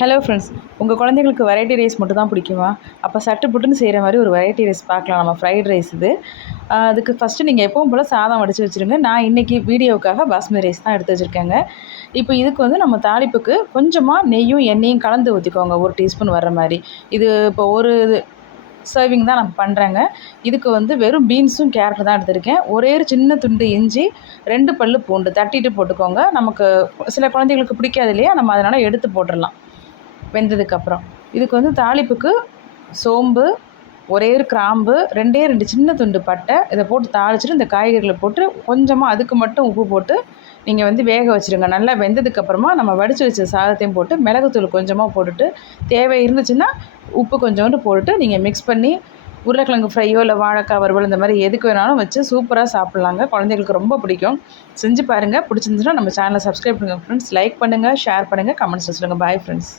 Hello friends உங்கள் குழந்தைங்களுக்கு variety rice மட்டும் தான் பிடிக்குமா? அப்போ சட்டு புட்டுன்னு செய்கிற மாதிரி ஒரு வெரைட்டி ரைஸ் பார்க்கலாம். நம்ம ஃப்ரைட் ரைஸ் இது. அதுக்கு ஃபஸ்ட்டு நீங்கள் எப்பவும் போல் சாதம் வடித்து வச்சுருங்க. நான் இன்றைக்கி வீடியோவுக்காக பாஸ்மதி ரைஸ் தான் எடுத்து வச்சுருக்கேங்க. இப்போ இதுக்கு வந்து நம்ம தாளிப்புக்கு கொஞ்சமாக நெய்யும் எண்ணெயும் கலந்து ஊற்றிக்கோங்க ஒரு டீஸ்பூன் வர்ற மாதிரி. இது இப்போ ஒரு சர்விங் தான் நான் பண்ணுறேங்க இதுக்கு வந்து வெறும் பீன்ஸும் கேரட்டு தான் எடுத்திருக்கேன். ஒரே ஒரு சின்ன துண்டு இஞ்சி ரெண்டு பல்லு பூண்டு தட்டிட்டு போட்டுக்கோங்க. நமக்கு சில குழந்தைங்களுக்கு பிடிக்காது இல்லையா? நம்ம அதனால் எடுத்து போட்டுடலாம் வெந்ததுக்கப்புறம். இதுக்கு வந்து தாளிப்புக்கு சோம்பு ஒரே ஒரு கிராம்பு ரெண்டே ரெண்டு சின்ன துண்டு பட்டை இதை போட்டு தாளிச்சிட்டு இந்த காய்கறிகளை போட்டு கொஞ்சமாக அதுக்கு மட்டும் உப்பு போட்டு நீங்கள் வந்து வேக வச்சுருங்க. நல்லா வெந்ததுக்கப்புறமா நம்ம வடித்து வச்ச சாதத்தையும் போட்டு மிளகுத்தூள் கொஞ்சமாக போட்டுட்டு தேவை இருந்துச்சுன்னா உப்பு கொஞ்சோண்டு போட்டுட்டு நீங்கள் மிக்ஸ் பண்ணி உருளைக்கிழங்கு ஃப்ரையோ இல்லை வாழைக்காய் வறுவல் இந்த மாதிரி எதுக்கு வேணாலும் வச்சு சூப்பராக சாப்பிட்லாங்க. குழந்தைங்களுக்கு ரொம்ப பிடிக்கும். செஞ்சு பாருங்கள் பிடிச்சிருந்துச்சுன்னா நம்ம சேனலை சப்ஸ்கிரைப் பண்ணுங்கள் ஃப்ரெண்ட்ஸ் லைக் பண்ணுங்கள் ஷேர் பண்ணுங்கள் கமெண்ட்ஸ் சொல்லுங்கள் பாய் ஃப்ரெண்ட்ஸ்